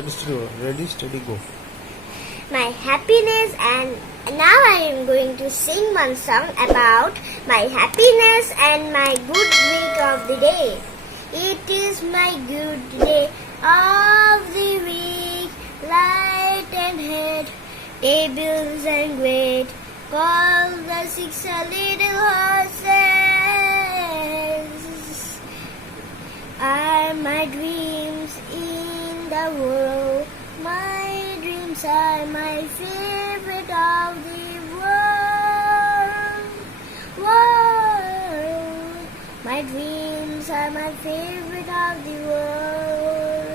Ready, steady, go. My happiness, and now I am going to sing one song about my happiness and my good week of the day. It is my good day of the week, light and head, tables and great, call the 6 little horses. Are my dreams in the world, my dreams are my favorite of the world. My dreams are my favorite of the world.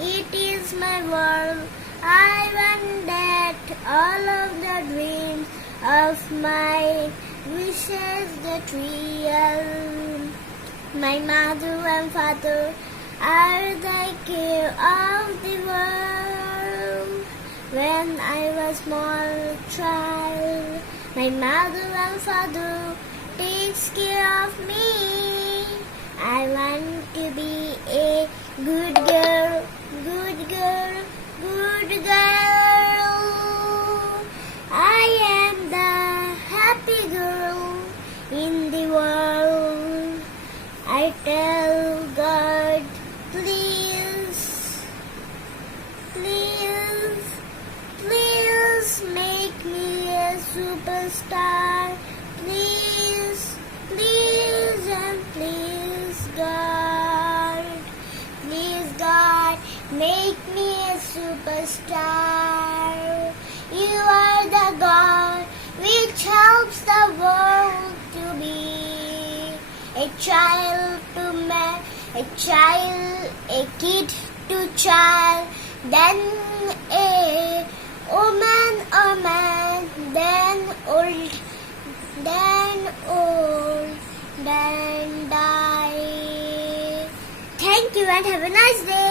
It is my world. I want that all of the dreams of my wishes get real. My mother and father are the care of the world. When I was small child, my mother and father takes care of me. I want to be a good girl, good girl, good girl. I am the happy girl in the world. I tell God, please, please, please make me a superstar. Please, please and please God. Please God, make me a superstar. You are the God which helps the world to be a child to man, a child, a kid to child, then a woman or man, then old, then die. Thank you and have a nice day.